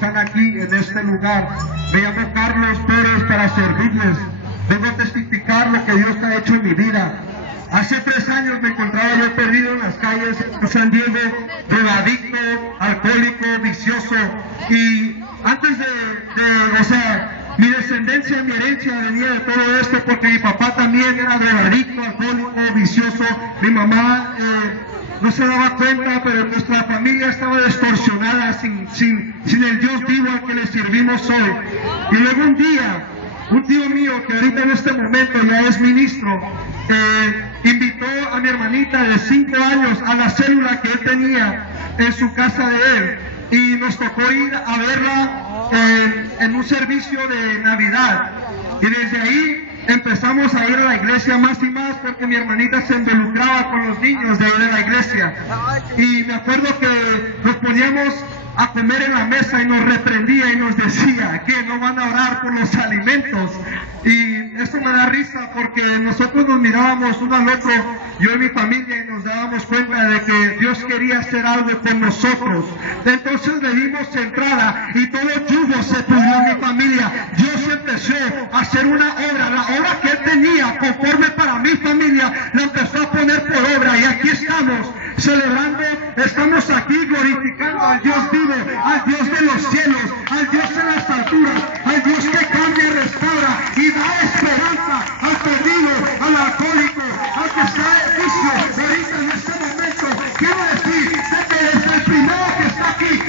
están aquí en este lugar. Me llamo Carlos Torres para servirles. Vengo a testificar lo que Dios ha hecho en mi vida. Hace 3 años me encontraba yo perdido en las calles de San Diego, drogadicto, alcohólico, vicioso. Y antes mi descendencia, mi herencia venía de todo esto porque mi papá también era drogadicto, alcohólico, vicioso. Mi mamá no se daba cuenta, pero nuestra familia estaba distorsionada sin el Dios vivo al que le servimos hoy. Y luego un día, un tío mío que ahorita en este momento ya es ministro, invitó a mi hermanita de 5 años a la célula que él tenía en su casa de él, y nos tocó ir a verla en un servicio de Navidad. Y desde ahí empezamos a ir a la iglesia más y más porque mi hermanita se involucraba con los niños de ahí de la iglesia. Y me acuerdo que nos poníamos a comer en la mesa y nos reprendía y nos decía que no van a orar por los alimentos. Y eso me da risa porque nosotros nos mirábamos uno al otro, yo y mi familia, y nos dábamos cuenta de que Dios quería hacer algo con nosotros. Entonces le dimos entrada y todo el yugo se pudrió en mi familia. Dios empezó a hacer una obra, la obra que Él tenía conforme para mi familia, la empezó a poner por obra, y aquí estamos celebrando, estamos aquí glorificando al Dios vivo, al Dios de los cielos, al Dios de las alturas, al Dios que cambia y restaura y da esperanza al perdido, al alcohólico, al que está en vicio. Ahorita en este momento quiero decir que desde el primero que está aquí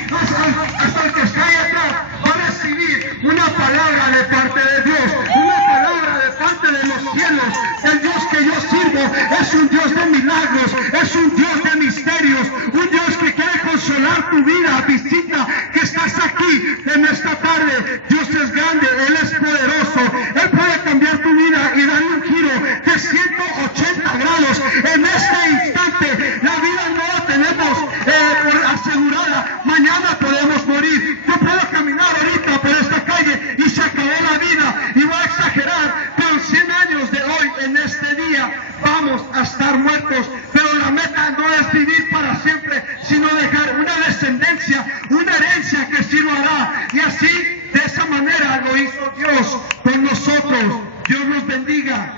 hasta el que está ahí atrás va a recibir una palabra de parte de Dios, una palabra de parte de los cielos. El Dios que yo sirvo es un Dios de milagros, es un Dios de misterios, un Dios que quiere consolar tu vida. Visita que estás aquí en esta tarde. Dios es grande, Él es poderoso, Él puede cambiar tu vida y darle un giro de 180 grados en este instante. La vida no la tenemos por asegurada, mañana podemos morir. Yo puedo caminar ahorita por esta calle y se acabó la vida, y voy a exagerar, pero 100 años de hoy en este día vamos a estar muertos. Pero la meta no es vivir para siempre, sino dejar una descendencia, una herencia que sí lo hará. Y así, de esa manera lo hizo Dios con nosotros. Dios los bendiga.